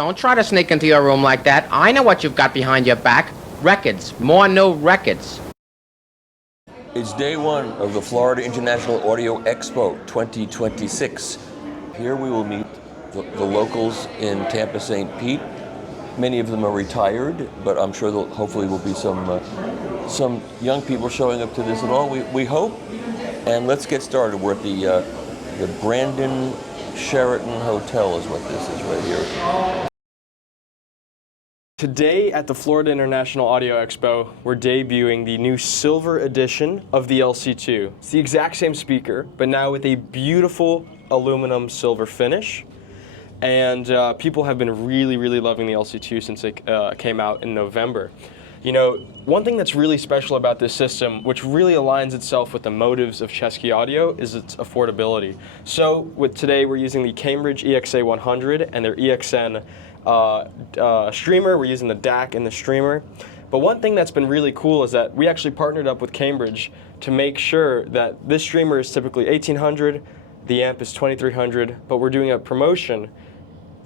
Don't try to sneak into your room like that. I know what you've got behind your back. Records. More new records. It's day one of the Florida International Audio Expo 2026. Here we will meet the locals in Tampa-St. Pete. Many of them are retired, but I'm sure there hopefully will be some young people showing up to this and all. We hope. And let's get started. We're at the Brandon Sheraton Hotel is what this is right here. Today at the Florida International Audio Expo, we're debuting the new silver edition of the LC2. It's the exact same speaker, but now with a beautiful aluminum silver finish. And people have been really loving the LC2 since it came out in November. You know, one thing that's really special about this system, which really aligns itself with the motives of Chesky Audio, is its affordability. So with today, we're using the Cambridge EXA 100 and their EXN streamer. We're using the DAC and the streamer. But one thing that's been really cool is that we actually partnered up with Cambridge to make sure that this streamer is typically $1,800, the amp is $2,300, but we're doing a promotion.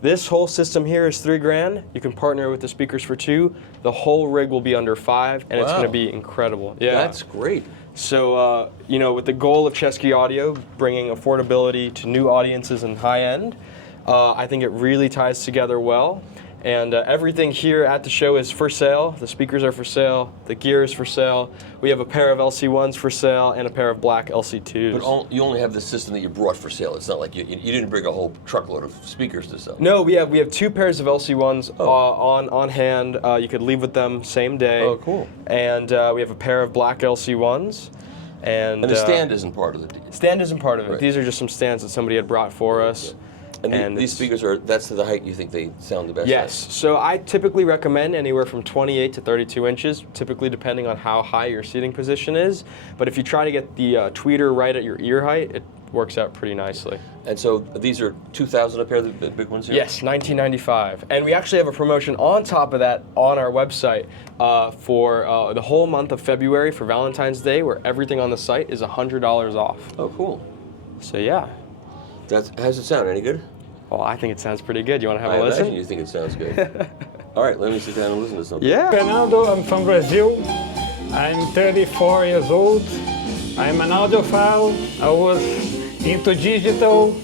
This whole system here is $3,000. You can partner with the speakers for $2,000. The whole rig will be under $5,000, and it's going to be incredible. Yeah, that's great. So, you know, with the goal of Chesky Audio, bringing affordability to new audiences and high end, I think it really ties together well. And everything here at the show is for sale. The speakers are for sale. The gear is for sale. We have a pair of LC1s for sale and a pair of black LC2s. But you only have the system that you brought for sale. It's not like you didn't bring a whole truckload of speakers to sell. No, we have 2 pairs of LC1s on hand. You could leave with them same day. Oh, cool. And we have a pair of black LC1s. And the stand isn't part of the deal. Stand isn't part of it. Right. These are just some stands that somebody had brought for us. Okay. And these speakers that's to the height you think they sound the best? Yes. So I typically recommend anywhere from 28 to 32 inches, typically depending on how high your seating position is. But if you try to get the tweeter right at your ear height, it works out pretty nicely. And so these are $2,000 a pair, the big ones here? Yes, $19.95. And we actually have a promotion on top of that on our website for the whole month of February for Valentine's Day, where everything on the site is $100 off. Oh, cool. So yeah. How's it sound? Any good? Well, I think it sounds pretty good. You want to have I a listen? imagine you think it sounds good. All right, let me sit down and listen to something. Yeah. Fernando, I'm from Brazil. I'm 34 years old. I'm an audiophile. I was into digital,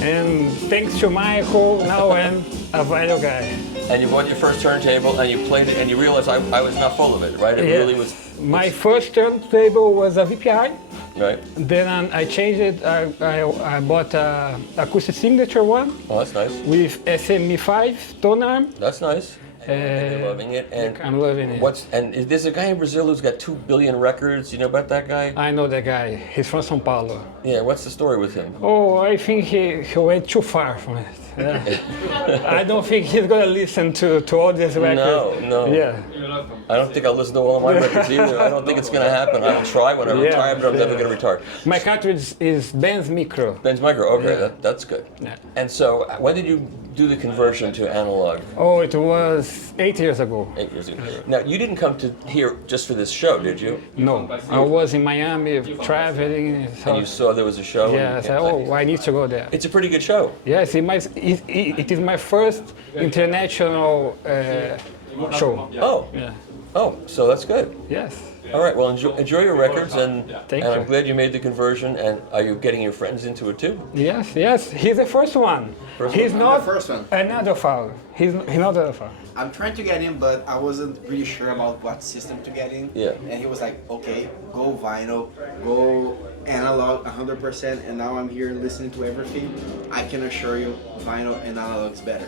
and thanks to Michael, now I'm a vinyl guy. And you bought your first turntable and you played it and you realized I was not full of it, right? It really was. My first turntable was a VPI. Right. Then I changed it. I bought a acoustic signature one. Oh, that's nice. With SME5 tone arm. That's nice. And you're loving it. And I'm loving it. There's a guy in Brazil who's got 2 billion records. You know about that guy? I know that guy. He's from São Paulo. Yeah. What's the story with him? Oh, I think he went too far from it. Yeah. I don't think he's gonna listen to all these records. No. Yeah. I don't think I'll listen to all of my records either. I don't think it's gonna happen. I will try when I retire, but I'm never gonna retire. My cartridge is Ben's Micro. Ben's Micro. Okay, that's good. Yeah. And so, when did you do the conversion to analog? Oh, it was 8 years ago. 8 years ago. Now, you didn't come to here just for this show, did you? No, I was in Miami traveling. And you saw there was a show? Yeah, I said, I need to go there. It's a pretty good show. Yes, it is my first international show. Oh. Yeah. Oh, so that's good. Yes. All right, well, enjoy your records, and Thank I'm you. glad you made the conversion, and are you getting your friends into it too? Yes, he's the first one. He's not the first one. another file. He's not another file. I'm trying to get in, but I wasn't really sure about what system to get in. Yeah. And he was like, okay, go vinyl, go analog 100%, and now I'm here listening to everything. I can assure you, vinyl and analog is better.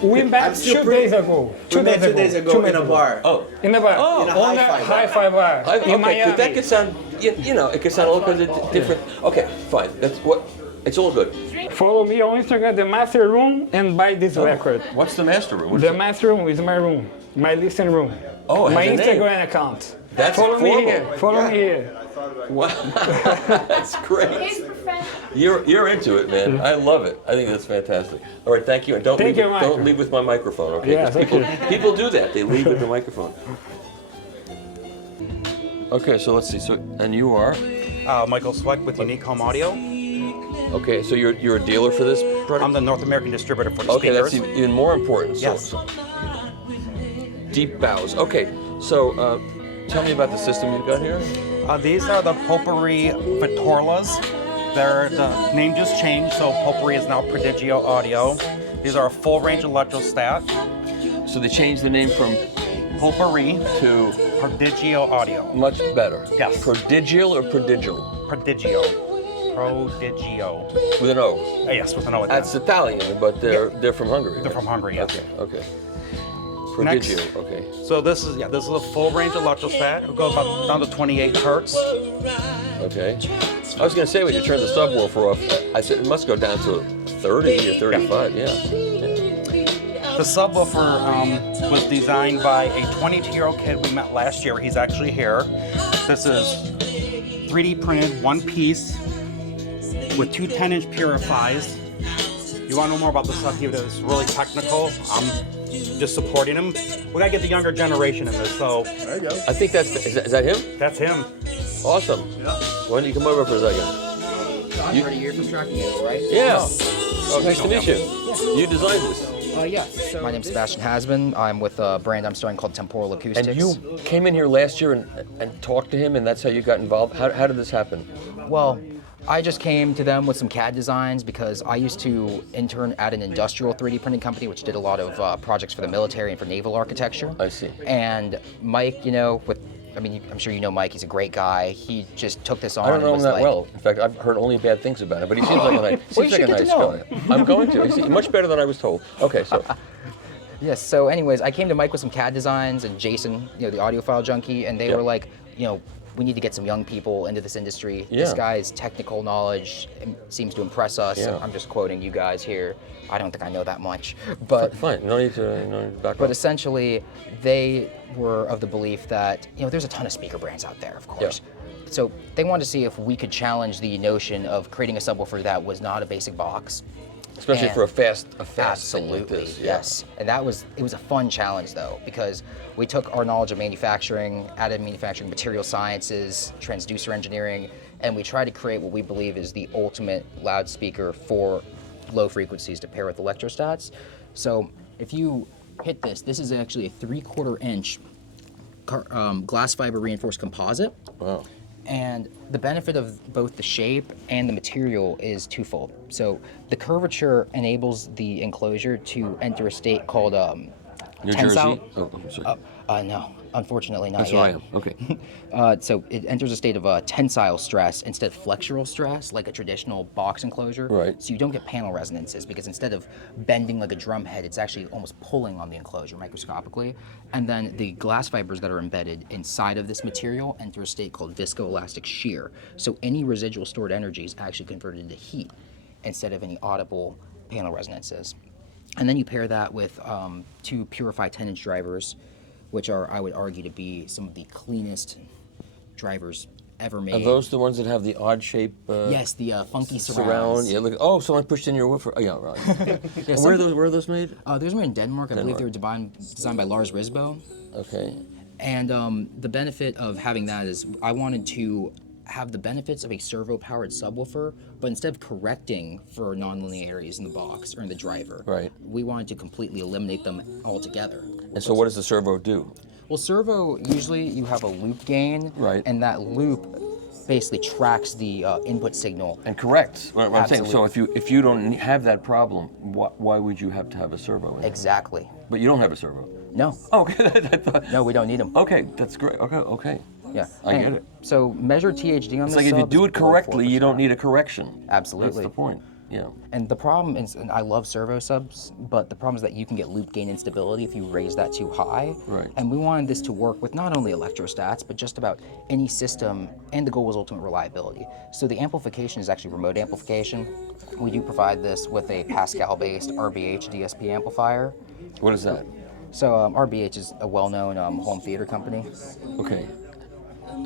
We met 2 days ago. We met 2 days ago in a bar. Oh. In the bar. Oh, in a On the hi-fi bar. Okay, in Miami. that could sound, you know, it could sound all kinds of different. Okay, fine. That's what. It's all good. Follow me on Instagram, the master room, and buy this record. What's the master room? The master room is my room, my listening room. Oh, it has my a name. Instagram account. That's Follow me formal. here. Follow me here. Wow, that's great. You're into it, man. I love it. I think that's fantastic. All right, thank you. And don't leave with my microphone, okay? Yeah, 'Cause people do that. They leave with the microphone. Okay, so let's see. So, and you are? Michael Sweck with Unique Home Audio. Okay, so you're a dealer for this product? I'm the North American distributor for the Okay, speakers. that's even more important. Yes. Deep bows. Okay, so tell me about the system you've got here. These are the Potpourri Vitorlas. The name just changed, so Potpourri is now Prodigio+Audio. These are a full range electrostat. So they changed the name from Potpourri to Prodigio+Audio. much better. Yes. Prodigial or prodigal? Prodigio. Prodigio. With an O. Yes, with an O at the That's end. Italian, but they're from Hungary. They're from Hungary, yes. Okay. Next. Prodigio. Okay. So this is a full range electrostat. It goes about down to 28 hertz. Okay. I was going to say when you turn the subwoofer off, I said it must go down to 30 or 35. Yeah. The subwoofer was designed by a 22-year-old kid we met last year. He's actually here. This is 3D printed, one piece, with two 10-inch purifies. You want to know more about the sub? He was really technical. I'm just supporting him. We gotta get the younger generation in this. So There you go. I think is that him? that's him. Awesome. Yeah. Why don't you come over for a second? John, you're from Tracking Unit, right? Yeah. Oh, nice to meet you. You designed this. Yes. My name's Sebastian Hasman. I'm with a brand I'm starting called Temporal Acoustics. And you came in here last year and talked to him, and that's how you got involved? How did this happen? Well, I just came to them with some CAD designs because I used to intern at an industrial 3D printing company which did a lot of projects for the military and for naval architecture. I see. And Mike, I'm sure you know Mike, he's a great guy. He just took this on. I don't know and him was that like, well. In fact, I've heard only bad things about him, but he seems like a nice, Well, you should get to know guy. I'm going to. He's much better than I was told. Okay, so. Yes, so anyways, I came to Mike with some CAD designs and Jason, the audiophile junkie, and they were like, we need to get some young people into this industry. Yeah. This guy's technical knowledge seems to impress us. Yeah. I'm just quoting you guys here. I don't think I know that much, but Fine, no need to back but up. essentially, they were of the belief that there's a ton of speaker brands out there, of course. Yeah. So they wanted to see if we could challenge the notion of creating a subwoofer that was not a basic box. Especially And for a fast thing like absolutely, this. Yeah. yes. And it was a fun challenge though, because we took our knowledge of manufacturing, added manufacturing material sciences, transducer engineering, and we tried to create what we believe is the ultimate loudspeaker for low frequencies to pair with electrostats. So if you hit this is actually a 3/4 inch glass fiber reinforced composite. Wow. And the benefit of both the shape and the material is twofold. So the curvature enables the enclosure to enter a state called New tensile. Jersey? Oh, I'm sorry. No, unfortunately not That's yet. where I am. Okay. So it enters a state of tensile stress instead of flexural stress, like a traditional box enclosure. Right. So you don't get panel resonances because instead of bending like a drum head, it's actually almost pulling on the enclosure microscopically. And then the glass fibers that are embedded inside of this material enter a state called viscoelastic shear. So any residual stored energy is actually converted into heat instead of any audible panel resonances. And then you pair that with two Purify 10-inch drivers, which are, I would argue, to be some of the cleanest drivers ever made. Are those the ones that have the odd shape? Yes, the funky Surround. surrounds. Yeah. Look. Oh, someone pushed in your woofer. Oh, yeah. Right. Yeah, Where are those made? those were in Denmark. I believe they were Denmark. designed by Lars Risbo. Okay. And the benefit of having that is I wanted to have the benefits of a servo-powered subwoofer, but instead of correcting for nonlinearities in the box or in the driver, Right. we wanted to completely eliminate them altogether. And so what does the servo do? Well, servo, usually you have a loop gain, Right. and that loop basically tracks the input signal. And correct. What I'm saying. So Absolutely. if you don't have that problem, why would you have to have a servo in it? Exactly. But you don't have a servo. No. Oh, okay. I thought. No, we don't need them. Okay, that's great. Okay. Yeah. I get it. So measure THD on It's this like if you sub do is it correctly, you 4%. don't need a correction. Absolutely. That's the point. Yeah. And the problem is, and I love servo subs, but the problem is that you can get loop gain instability if you raise that too high. Right. And we wanted this to work with not only electrostats, but just about any system, and the goal was ultimate reliability. So the amplification is actually remote amplification. We do provide this with a Pascal-based RBH DSP amplifier. What is that? So RBH is a well-known home theater company. Okay.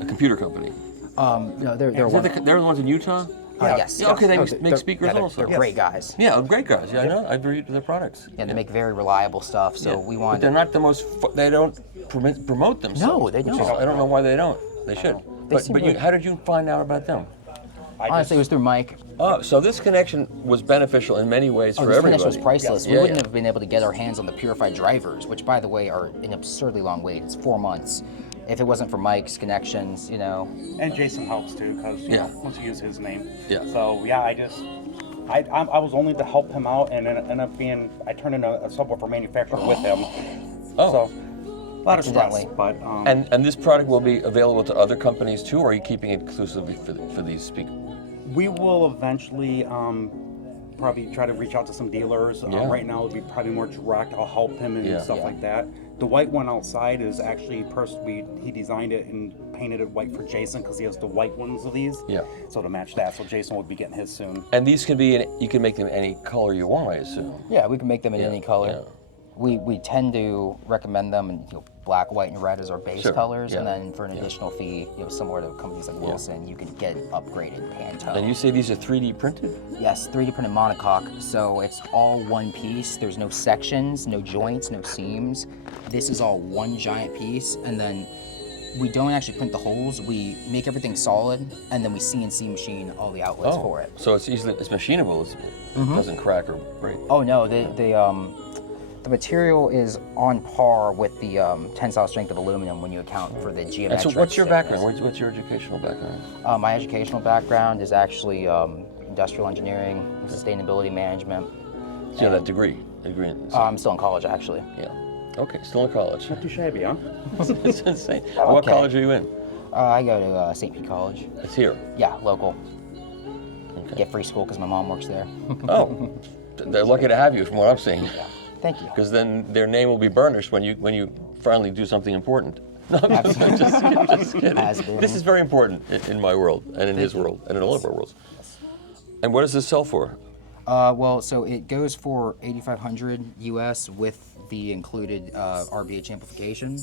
A computer company. No, they're They're one. the ones in Utah? Yes. Yeah, okay, they No, make they're- speakers yeah, they're- also. They're great guys. Yeah, great guys. Yeah, I know. I've reviewed their products. Yeah, they make very reliable stuff. So we But want. they're not the most. They don't promote themselves. No, they which is- don't. I don't know why they don't. They should. They But seem you, really- how did you find out about them? Honestly, it was through Mike. Oh, so this connection was beneficial in many ways for This everybody. connection was priceless. Yeah, We wouldn't yeah. have been able to get our hands on the purified drivers, which, by the way, are an absurdly long wait. It's 4 months. If it wasn't for Mike's connections, you know. And Jason helps too, because Yeah. once you use his name. Yeah. So yeah, I was only to help him out, and it ended up being I turned into a subwoofer manufacturer with him. Oh. So a lot of stress, Accidentally. but And this product will be available to other companies too, or are you keeping it exclusively for these speakers? we will eventually probably try to reach out to some dealers. Yeah. Right now, it'll be probably more direct. I'll help him and Yeah. stuff like that. The white one outside is actually he designed it and painted it white for Jason because he has the white ones of these. Yeah. So to match that, so Jason will be getting his soon. And these can be, you can make them any color you want, I assume. Yeah, we can make them in Yeah, any color. yeah. We tend to recommend them in black, white, and red as our base Sure, colors, and yeah, then for an additional fee, similar to companies like Wilson, you can get an upgraded Pantone. And you say these are 3D printed? Yes, 3D printed monocoque, so it's all one piece. There's no sections, no joints, no seams. This is all one giant piece, and then we don't actually print the holes. We make everything solid, and then we CNC machine all the outlets for it. So it's machinable. It doesn't crack or break. Oh no, the material is on par with the tensile strength of aluminum when you account for the And geometric. so what's your thickness. background? What's your educational background? My educational background is actually industrial engineering, sustainability management. So you have that degree in I'm still in college, actually. yeah. Okay, still in college. Not too shabby, huh? It's insane. What Okay. college are you in? I go to St. Pete College. It's here. Yeah, local. Okay. Get free school because my mom works there. Oh, they're lucky to have you, from what I'm seeing, Thank you. because then their name will be burnished when you finally do something important. No, I'm just kidding. Has been. This is very important in my world, and in his world, and in all of our worlds. And what does this sell for? Well, so it goes for $8,500 US with the included RBH amplification.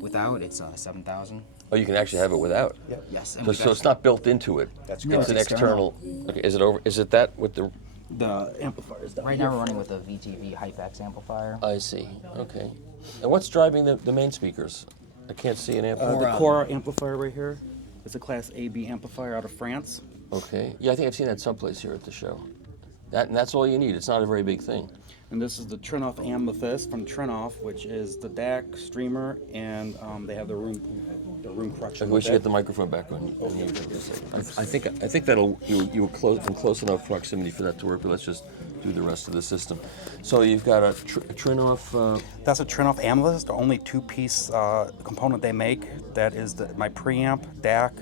Without, it's $7,000. Oh, you can actually have it without. Yes. And So it's not built into it. That's No, It's an external. Okay, is it that with the? The amplifiers down Right here. now we're running with a VTV HyperX amplifier. I see. Okay. And what's driving the main speakers? I can't see an amplifier. The core amplifier right here is a Class AB amplifier out of France. Okay. Yeah, I think I've seen that someplace here at the show. And that's all you need. It's not a very big thing. And this is the Trinoff Amethyst from Trinoff, which is the DAC streamer, and they have the room correction. We with should it. get the microphone back on. I think that'll you were in close enough proximity for that to work. But let's just do the rest of the system. So you've got a Trinoff. That's a Trinoff Amethyst, the only two-piece component they make. That is my preamp, DAC,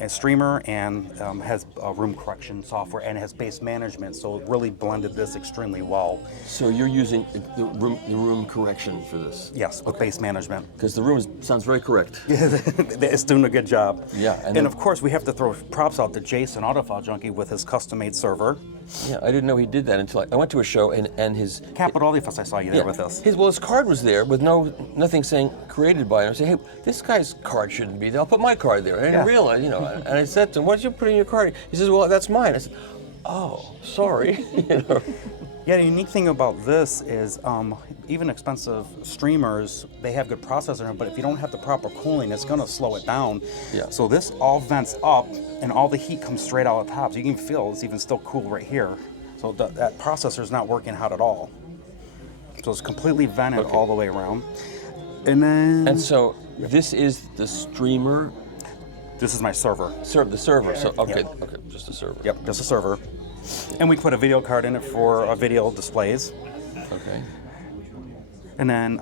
and streamer, and has room correction software, and it has bass management, so it really blended this extremely well. So you're using the room correction for this. Yes, with bass management. Because the room sounds very correct. It's doing a good job. Yeah, And of course, we have to throw props out to Jason, Audiophile Junkie, with his custom-made server. Yeah, I didn't know he did that until I went to a show and his. Capital Audiophile, I saw you there with us. His card was there with nothing saying created by him. I said, hey, this guy's card shouldn't be there. I'll put my card there. I didn't realize, And I said to him, what did you put in your card? He says, well, that's mine. I said, oh, sorry. Yeah, the unique thing about this is even expensive streamers, they have good processor in them, but if you don't have the proper cooling, it's going to slow it down. Yeah. So this all vents up, and all the heat comes straight out the top. So you can feel it's even still cool right here. So that processor is not working hot at all. So it's completely vented all the way around. And then... And so this is the streamer. This is my server. The server. So okay, just a server. Yep, just a server. And we put a video card in it for video displays. Okay. And then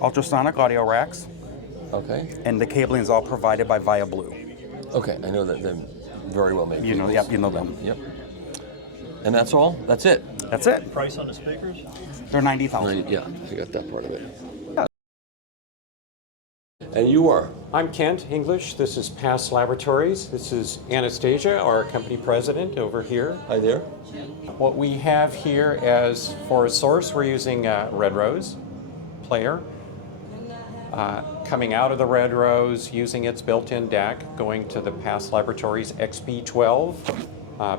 ultrasonic audio racks. Okay. And the cabling is all provided by Via Blue. Okay, I know that they're very well made. You know, cables. yep, you know them. Yep. And that's all? That's it? That's it. Price on the speakers? They're 90,000. Yeah, I got that part of it. And you are? I'm Kent English. This is Pass Laboratories. This is Anastasia, our company president over here. Hi there. What we have here as for a source, we're using Red Rose player. Coming out of the Red Rose, using its built-in DAC, going to the Pass Laboratories XP12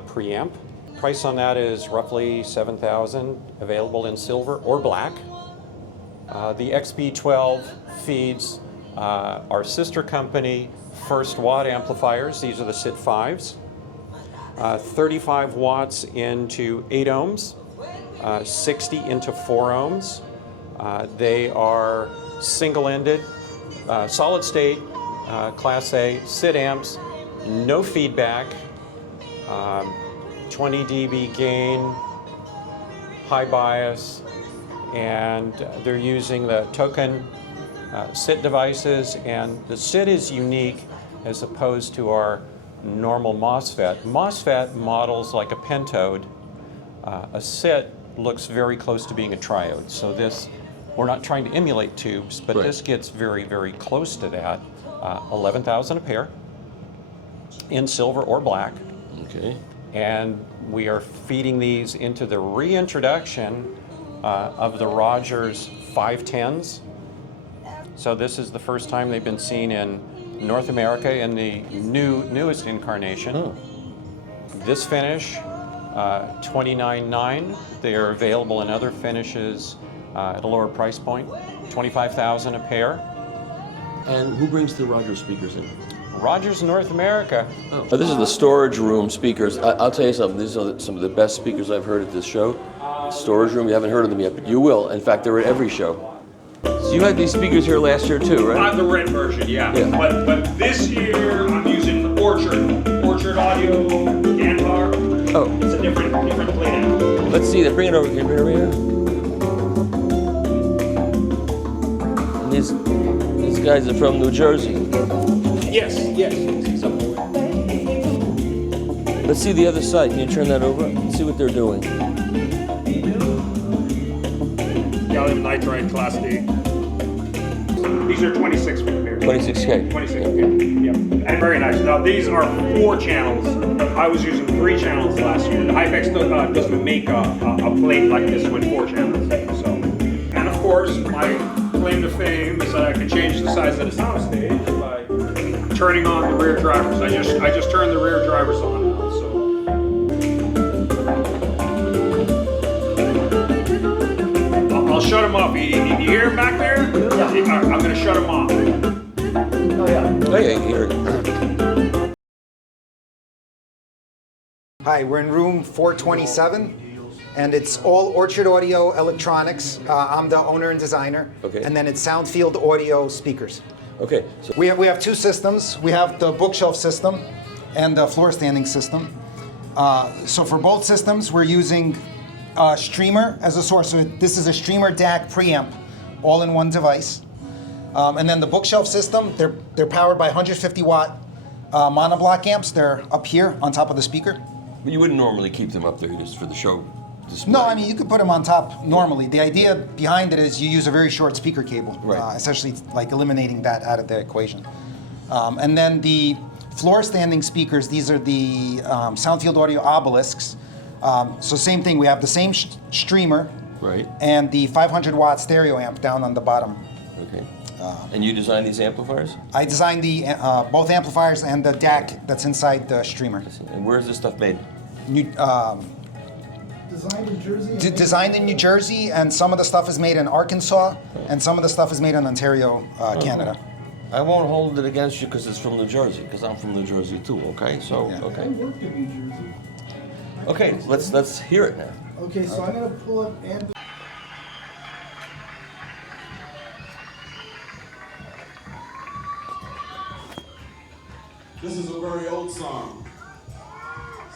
preamp. Price on that is roughly $7,000, available in silver or black. The XP12 feeds our sister company, First Watt amplifiers. These are the SIT5s. 35 watts into 8 ohms, 60 into 4 ohms. They are single-ended, solid state, Class A, SID amps, no feedback, 20 dB gain, high bias, and they're using the token SID devices, and the SID is unique as opposed to our normal MOSFET. MOSFET models like a pentode. A SID looks very close to being a triode. So this, we're not trying to emulate tubes, but this gets very, very close to that. 11,000 a pair in silver or black. Okay. And we are feeding these into the reintroduction of the Rogers 510s. So this is the first time they've been seen in North America in the newest incarnation. This finish, $29,900. They are available in other finishes at a lower price point, $25,000 a pair. And who brings the Rogers speakers in? Rogers North America. This is the storage room speakers. I'll tell you something. These are some of the best speakers I've heard at this show. Storage room, you haven't heard of them yet, but you will. In fact, they're at every show. So you had these speakers here last year too, right? The red version, yeah. But this year I'm using the Orchard-Audio Ganvar. Oh. It's a different playback. Let's see that. Bring it over here. Bring it over here. And these guys are from New Jersey. Yes. Let's see the other side. Can you turn that over? Let's see what they're doing. Gallium nitride Class D. These are 26 for the pair. 26K. 26K, yep. And very nice. Now these are 4 channels. I was using 3 channels last year. The Hypex doesn't make a plate like this with 4 channels. So, and of course, my claim to fame is that I can change the size of the soundstage by turning on the rear drivers. I just turned the rear drivers on now. So. I'll shut them off. You hear them back there? Yeah. I'm going to shut them off. Oh yeah, you hear it. Hi, we're in room 427, and it's all Orchard Audio electronics. I'm the owner and designer. Okay. And then it's Soundfield audio speakers. Okay. So We have 2 systems. We have the bookshelf system and the floor standing system. So for both systems, we're using streamer as a source. So this is a streamer DAC preamp, all in one device. And then the bookshelf system, they're powered by 150 watt monoblock amps. They're up here on top of the speaker. But you wouldn't normally keep them up there just for the show display. No, I mean, you could put them on top normally. The idea behind it is you use a very short speaker cable, Right. essentially like eliminating that out of the equation. And then the floor standing speakers, these are the Soundfield Audio obelisks. So same thing, we have the same streamer, Right. and the 500 watt stereo amp down on the bottom. Okay. And you designed these amplifiers? I designed the both amplifiers and the DAC that's inside the streamer. And where's this stuff made? Designed in Jersey? Designed in New Jersey, and some of the stuff is made in Arkansas, and some of the stuff is made in Ontario, Canada. I won't hold it against you because it's from New Jersey, because I'm from New Jersey too, okay? So, Yeah. okay. I worked in New Jersey. Okay, let's hear it now. Okay, so I'm gonna pull up and. This is a very old song.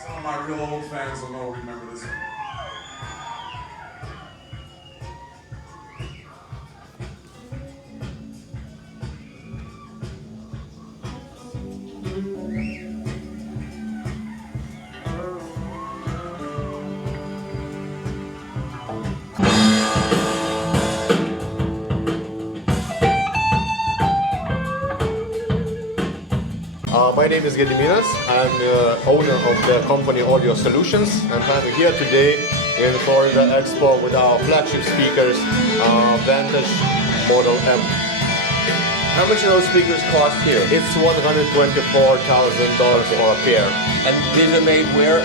Some of my real old fans will know, remember this one. My name is Gediminas. I'm owner of the company Audio Solutions, and I'm here today in Florida Expo with our flagship speakers, Vantage Model M. How much do those speakers cost here? It's $124,000 for a pair. And these are made where?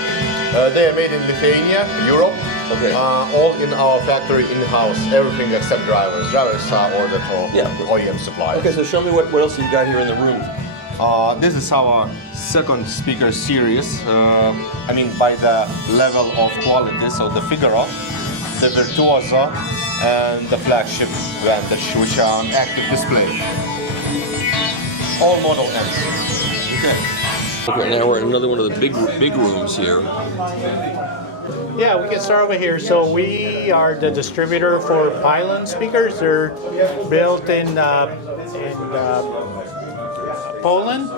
They are made in Lithuania, Europe. Okay. All in our factory in-house, everything except drivers. Drivers are ordered from OEM suppliers. Okay, so show me what else you got here in the room. This is our second speaker series. I mean, by the level of quality, so the Figaro, the Virtuoso, and the flagship Vantage, which are on active display. All Model Ns. Okay, now we're in another one of the big rooms here. Yeah, we can start over here. So we are the distributor for Pylon speakers. They're built in Poland.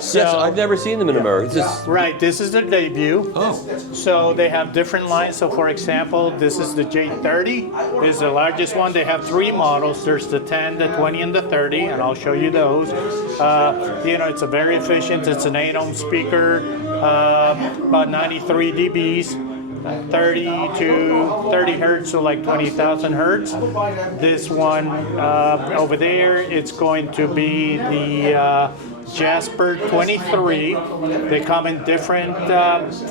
So, yes, I've never seen them in America. Right, this is their debut. Oh. So they have different lines. So for example, this is the J30. This is the largest one. They have 3 models. There's the 10, the 20, and the 30, and I'll show you those. You know, it's a very efficient. It's an 8-ohm speaker, about 93 dBs. 30 to 30 hertz, so like 20,000 hertz. This one over there, it's going to be the Jasper 23. They come in different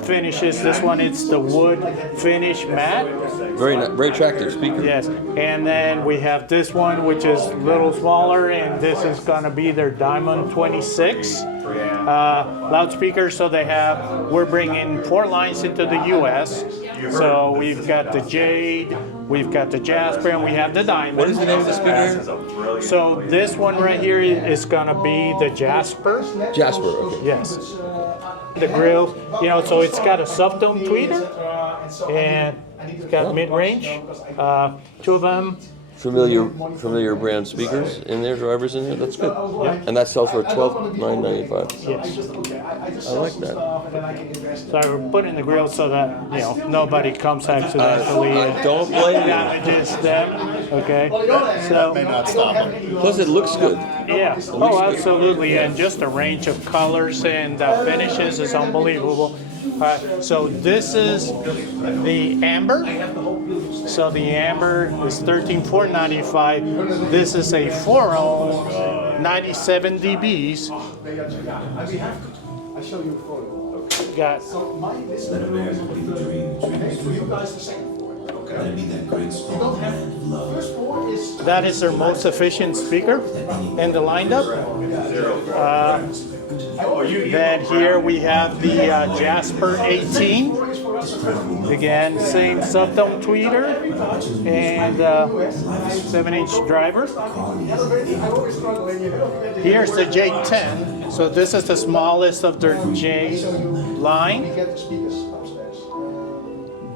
finishes. This one, it's the wood finish matte. Very attractive speaker. Yes, and then we have this one, which is a little smaller, and this is going to be their Diamond 26. Loudspeaker, so we're bringing 4 lines into the US. So we've got the Jade, we've got the Jasper, and we have the Diamond. What is the name of the speaker? So this one right here is gonna be the Jasper. Jasper, okay. Yes. The grill, you know, so it's got a subtone tweeter, and it's got mid-range, 2 of them. Familiar brand speakers in there, drivers in there. That's good. Yeah. And that sells for $12,995. Yes. I like that. So we're putting the grill so that nobody comes accidentally. I don't blame you. Damages them. Okay. So May not stop them. Plus, it looks good. yeah. Oh, absolutely. And just the range of colors and finishes is unbelievable. So this is the amber. So the amber is $13,495. This is a 4-ohm, 97 dBs. I'll show you a photo. Got. So mine is the okay, for you guys the second floor. Okay. Let it be that great strong man of love. First floor is That is their most efficient speaker in the lineup. Then here we have the Jasper 18. Again, same subtone tweeter and 7-inch driver. Here's the J10. So this is the smallest of their J line.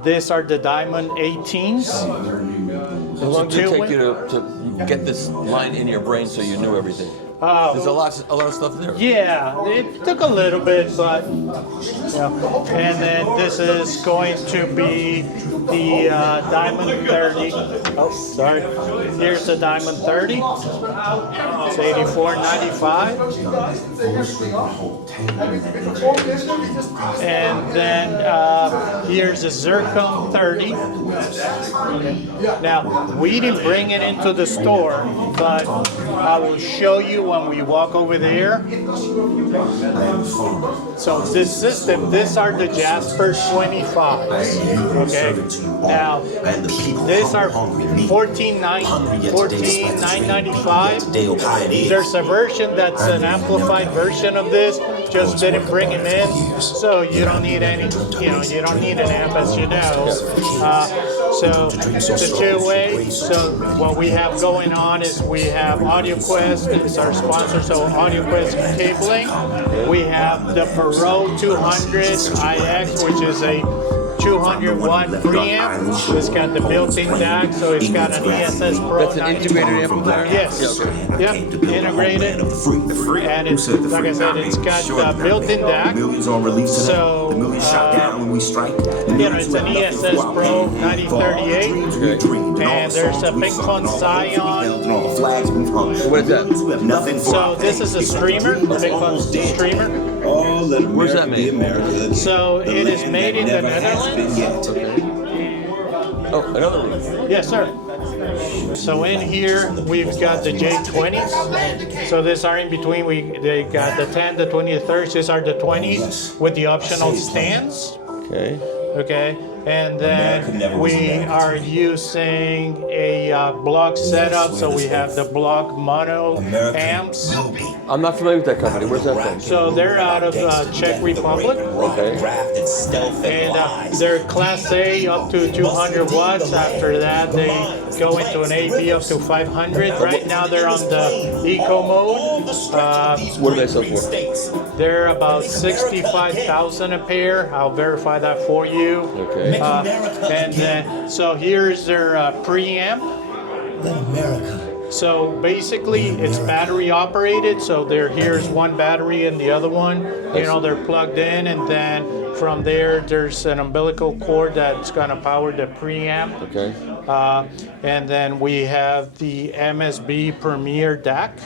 These are the Diamond 18s. How long did it take you to get this line in your brain so you knew everything? There's a lot of stuff there. Yeah, it took a little bit, but yeah. And then this is going to be the Diamond 30. Oh, sorry. Here's the Diamond 30. It's $84.95. And then here's a Zircon 30. Now, we didn't bring it into the store, but I will show you when we walk over there. So this system, these are the Jasper 25s. Okay. Now, these are $14,995. There's a version that's an amplified version of this. Just didn't bring it in, so you don't need any. You don't need an amp, as you know. So it's a 2-way. So what we have going on is we have AudioQuest. It's our sponsor, so AudioQuest cabling. We have the Perot 200 IX, which is a 200-watt preamp. It's got the built-in DAC, so it's got an ESS Pro. That's an integrated amplifier? Yes. Yep, integrated. And it's, like I said, it's got built-in DAC. So, it's an ESS Pro 9038. And there's a Pink Fun Scion. What is that? So this is a streamer, Pink Fun streamer. Where's that made? So it is made in the Netherlands. Oh, another one. Yes, sir. So in here we've got the J20s. So these are in between. They got the 10, the 20, the 30s. These are the 20s with the optional stands. Okay. Okay. And then we are using a block setup, so we have the block mono amps. I'm not familiar with that company. Where's that from? So they're out of Czech Republic. Okay. And they're Class A up to 200 watts. After that, they go into an AB up to 500. Right now, they're on the Eco mode. What do they sell for? They're about 65,000 a pair. I'll verify that for you. Okay. And then, so here's their preamp. So basically, it's battery operated. So here's one battery and the other one. You know, they're plugged in, and then from there, there's an umbilical cord that's going to power the preamp. Okay. And then we have the MSB Premier DAC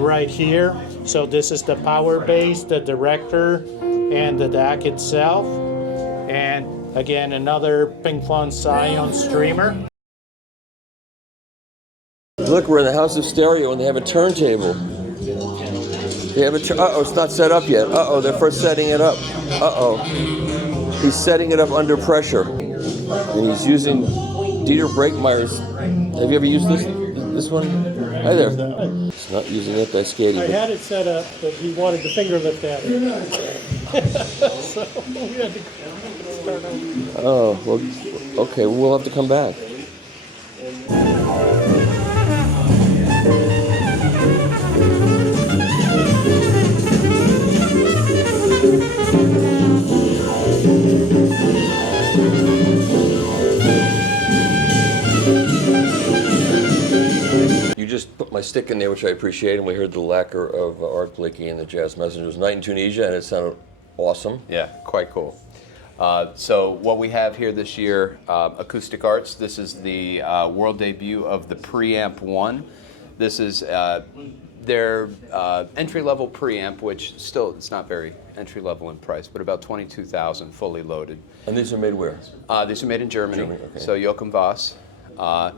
right here. So this is the power base, the director, and the DAC itself. And again, another Pinkfon Scion streamer. Look, we're in the House of Stereo and they have a turntable. They have uh-oh, it's not set up yet. Uh-oh, they're first setting it up. Uh-oh. He's setting it up under pressure. And he's using Dieter Breakmeyer's. Have you ever used this one? Hi there. It's not using it, that's skating. I had it set up, but he wanted the finger lift at it. So we had to start over. Oh, well, okay, we'll have to come back. You just put my stick in there, which I appreciate, and we heard the lacquer of Art Blicky and the Jazz Messengers Night in Tunisia, and it sounded awesome. Yeah, quite cool. So what we have here this year, Acoustic Arts. This is the world debut of the Pt.1. This is their entry-level preamp, which still it's not very entry-level in price, but about $22,000 fully loaded. And these are made where? These are made in Germany. Okay. So Joachim Voss. So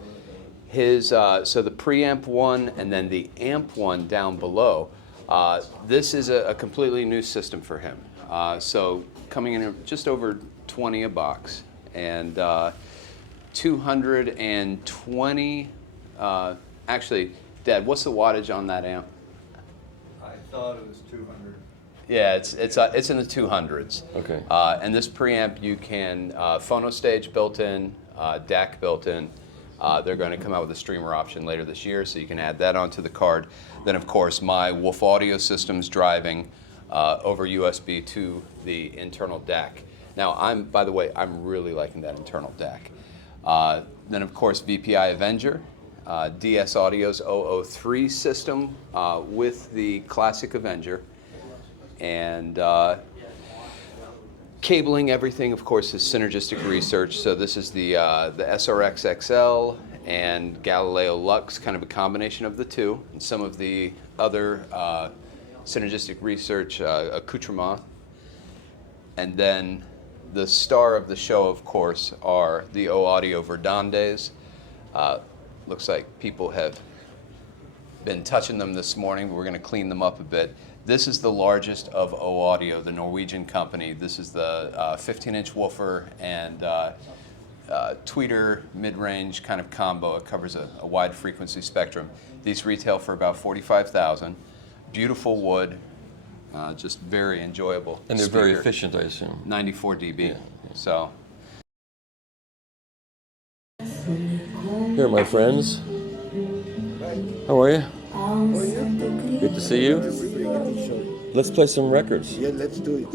the preamp one and then the amp one down below. This is a completely new system for him. So coming in at just over 20 a box, and 220. Actually, Dad, what's the wattage on that amp? I thought it was 200. Yeah, it's in the 200s. Okay. And this preamp, you can phono stage built in, DAC built in. They're going to come out with a streamer option later this year, so you can add that onto the card. Then, of course, my Wolf Audio system's driving over USB to the internal DAC. Now, by the way, I'm really liking that internal DAC. Then, of course, VPI Avenger, DS Audio's 003 system with the classic Avenger, and cabling everything, of course, is synergistic research. So this is the SRX XL and Galileo Lux, kind of a combination of the two, and some of the other synergistic research accoutrements. And then the star of the show, of course, are the O-Audio Verdandes. Looks like people have been touching them this morning, but we're going to clean them up a bit. This is the largest of O-Audio, the Norwegian company. This is the 15-inch woofer and tweeter mid-range kind of combo. It covers a wide frequency spectrum. These retail for about $45,000. Beautiful wood, just very enjoyable. And they're very efficient, I assume. 94 dB. Yeah. So. Here, my friends. How are you? Good to see you. Let's play some records. Yeah, let's do it.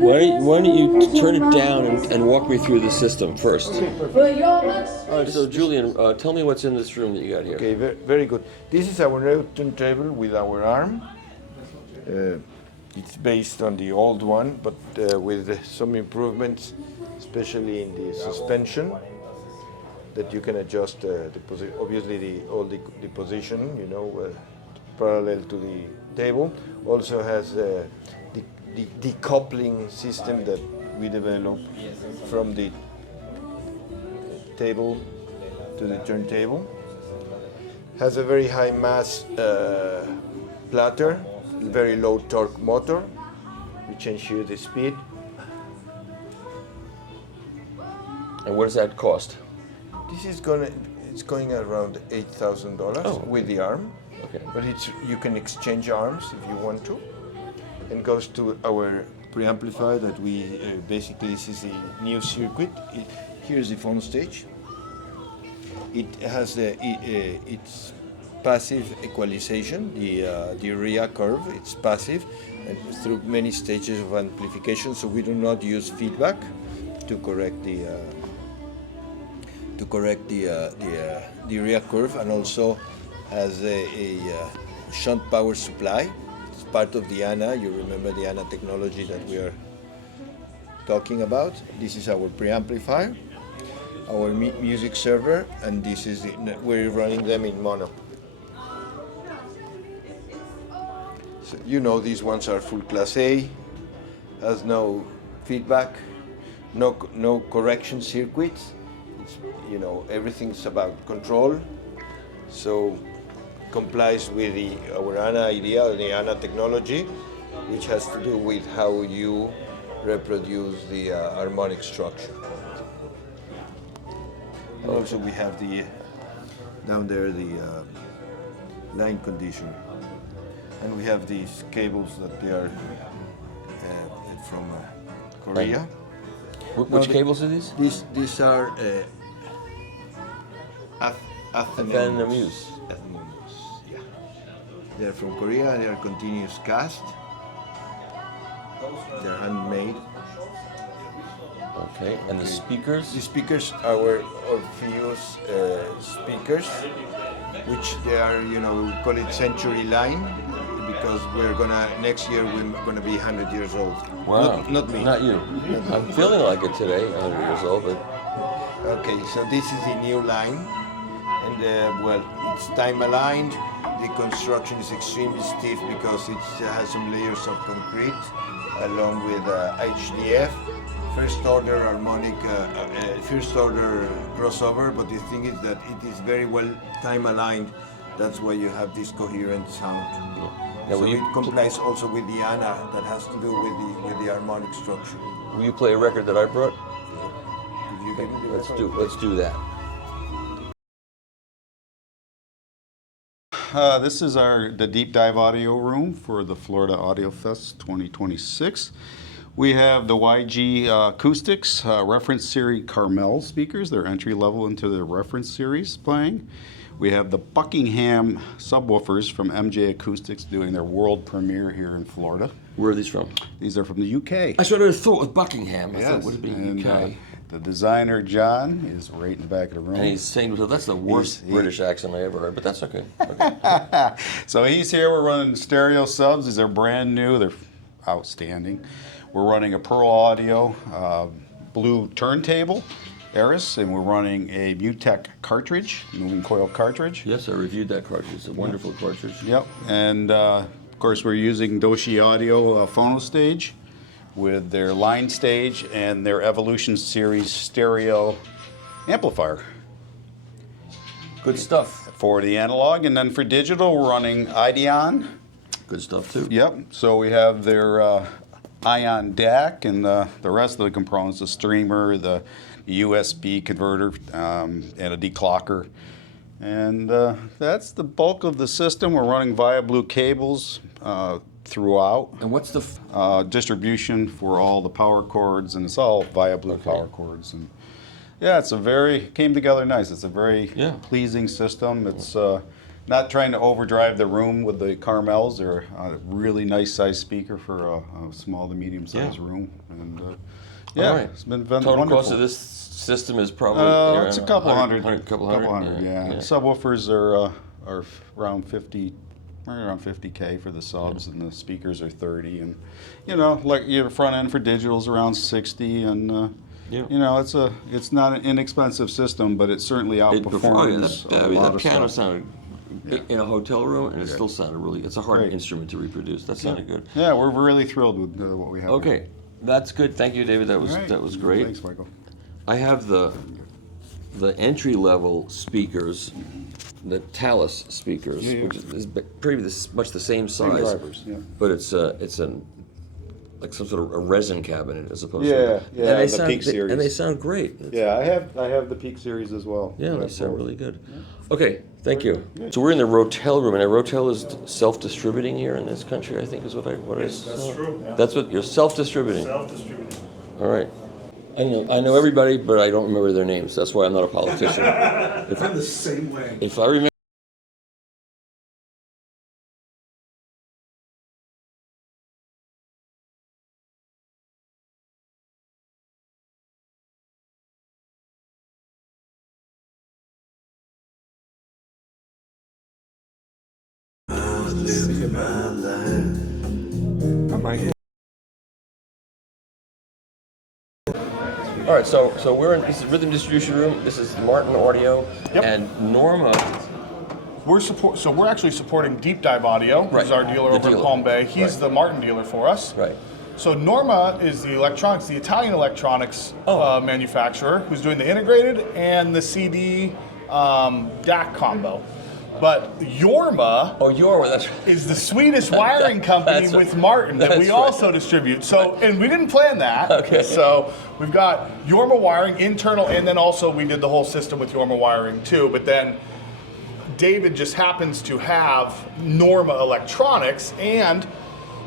Why don't you turn it down and walk me through the system first? All right, so Julian, tell me what's in this room that you got here. Okay, very good. This is our turntable with our arm. It's based on the old one, but with some improvements, especially in the suspension, that you can adjust the position. Obviously, the position, you know, parallel to the table. Also has the decoupling system that we developed from the table to the turntable. Has a very high mass platter, very low torque motor, We change here the speed. And what does that cost? This is it's going around $8,000 with the arm. Okay. But you can exchange arms if you want to. And goes to our preamplifier that we basically, this is the new circuit. Here's the phone stage. It has its passive equalization, the RIA curve. It's passive and through many stages of amplification. So we do not use feedback to correct the RIA curve, and also has a shunt power supply. It's part of the ANA. You remember the ANA technology that we are talking about. This is our preamplifier, our music server, and this is we're running them in mono. So, you know, these ones are full class A, has no feedback, no correction circuits. It's, you know, everything's about control. So complies with our ANA idea, the ANA technology, which has to do with how you reproduce the harmonic structure. And also we have down there the line conditioner. And we have these cables that they are from Korea. Which cables are these? These are Athenaeus. Yeah. They're from Korea. They are continuous cast. They're handmade. Okay, and the speakers? The speakers are our Orpheus speakers, which they are, you know, we call it century line, because next year we're gonna be 100 years old. Wow. Not me. Not you. I'm feeling like it today, 100 years old, but... Okay, so this is the new line, and well, it's time aligned. The construction is extremely stiff because it has some layers of concrete along with HDF. First order harmonic, first order crossover, but the thing is that it is very well time aligned. That's why you have this coherent sound. Yeah. So it complies also with the ANA that has to do with the harmonic structure. Will you play a record that I brought? If you give me the record. Let's do that. This is the deep dive audio room for the Florida Audio Fest 2026. We have the YG Acoustics reference series Carmel speakers. They're entry level into the reference series playing. We have the Buckingham subwoofers from MJ Acoustics doing their world premiere here in Florida. Where are these from? These are from the UK. I sort of thought with Buckingham. I thought Yes, it would have been and, UK. the designer, John, is right in the back of the room. And he's saying, well, that's the worst British accent I ever heard, but that's okay. So he's here, we're running stereo subs. These are brand new, they're outstanding. We're running a Pearl Audio blue turntable, Eris, and we're running a MuTech cartridge, moving coil cartridge. Yes, I reviewed that cartridge. It's a wonderful cartridge. Yep, and of course we're using Doshi Audio phono stage with their line stage and their Evolution series stereo amplifier. Good stuff. For the analog, and then for digital we're running Ideon. Good stuff too. Yep, so we have their Ion DAC and the rest of the components, the streamer, the USB converter, and a declocker. And that's the bulk of the system. We're running via blue cables throughout. And what's the distribution for all the power cords, and it's all via blue power cords. And yeah, came together nice. It's a very pleasing system. It's not trying to overdrive the room with the Carmels. They're a really nice size speaker for a small to medium sized room. And it's been Total wonderful. cost of this system is probably it's a couple hundred. Couple hundred, yeah. Subwoofers are around 50. Around 50K for the subs, and the speakers are 30, and you know, like your front end for digital is around 60, and you know, it's not an inexpensive system, but it certainly outperforms a lot that of piano stuff. sounded in a hotel room, and it still sounded really. It's a hard instrument to reproduce. That sounded good. Yeah, we're really thrilled with what we have. Okay, that's good. Thank you, David. That was great. Thanks, Michael. I have the entry level speakers. The Talus speakers, which is pretty much the same size, drivers, but it's an like some sort of a resin cabinet as opposed Yeah, to. yeah, And they the sound, Peak series. And they sound great. Yeah, I have the Peak series as well. Yeah, they sound really good. Okay, thank you. So we're in the Rotel room, and Rotel is self-distributing here in this country, I think is what I Yes, that's true, yeah. That's what you're self-distributing. Self-distributed. All right. I know everybody, but I don't remember their names. That's why I'm not a politician. I'm the same way. If I remember. All right, so we're in this is rhythm distribution room. This is Marten Audio, and Norma. We're actually supporting Deep Dive Audio, who's our dealer over in Palm Bay. He's the Marten dealer for us. Right. So Norma is the Italian electronics manufacturer who's doing the integrated and the CD DAC combo. But Jorma, is the Swedish wiring company with Marten that we also distribute. So, and we didn't plan that. Okay. So we've got Jorma wiring internal, and then also we did the whole system with Jorma wiring too. But then David just happens to have Norma electronics, and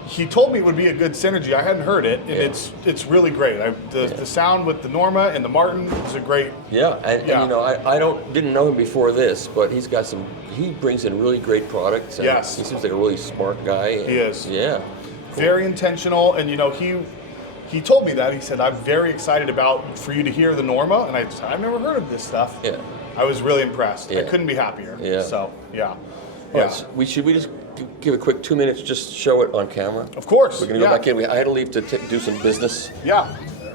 he told me it would be a good synergy. I hadn't heard it, and it's really great. The sound with the Norma and the Marten is a great. Yeah, and you know, I didn't know him before this, but he's got some. He brings in really great products. And Yes. he seems like a really smart guy. He is. Yeah. Very intentional, and you know he told me that. He said, "I'm very excited for you to hear the Norma," and I've never heard of this stuff. Yeah. I was really impressed. I Yeah. couldn't be happier. Yeah. So yeah. All right, so should we just give a quick 2 minutes, just show it on camera? Of course. We're gonna go back in. I had to leave to do some business. Yeah.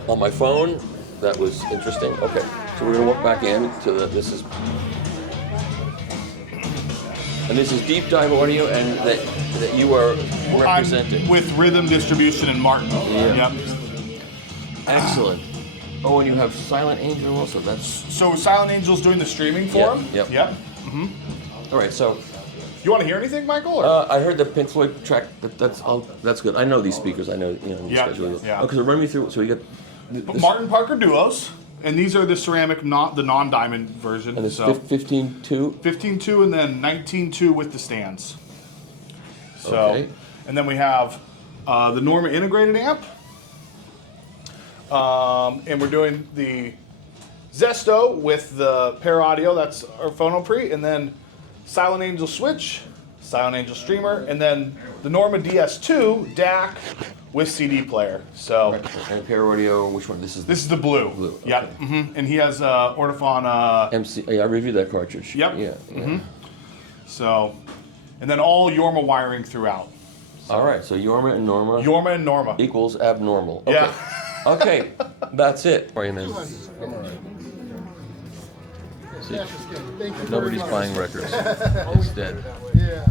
On my phone. That was interesting. Okay, so we're gonna walk back in to this is Deep Dive Audio, and that you are representing. I'm with Rhythm Distribution and Marten. Yeah. Yep. Excellent. Oh, and you have Silent Angel also. So Silent Angel's doing the streaming for him. Yep. Yep. Mm-hmm. All right, so. You want to hear anything, Michael? Or? I heard the Pink Floyd track. That's good. I know these speakers. I know these guys really well. Yeah. Okay, so run me through. So you got Marten Parker Duos, and these are the ceramic, the non-diamond version. And it's so 15.2. 15.2, and then 19.2 with the stands. So, Okay. and then we have the Norma integrated amp, and we're doing the Zesto with the Pear audio. That's our phono pre, and then Silent Angel switch, Silent Angel streamer, and then the Norma DS2 DAC with CD player. So and Pear audio. Which one? This is the blue. Blue. Okay. Yeah. Mm-hmm. And he has Ortofon. MC. Yeah, I reviewed that cartridge. Yep. Yeah. Mm-hmm. So, and then all Jorma wiring throughout. All right. So Jorma and Norma. Jorma and Norma equals abnormal. Okay. Yeah. Okay. That's it. Sorry, man. See, nobody's buying records. It's dead. Yeah.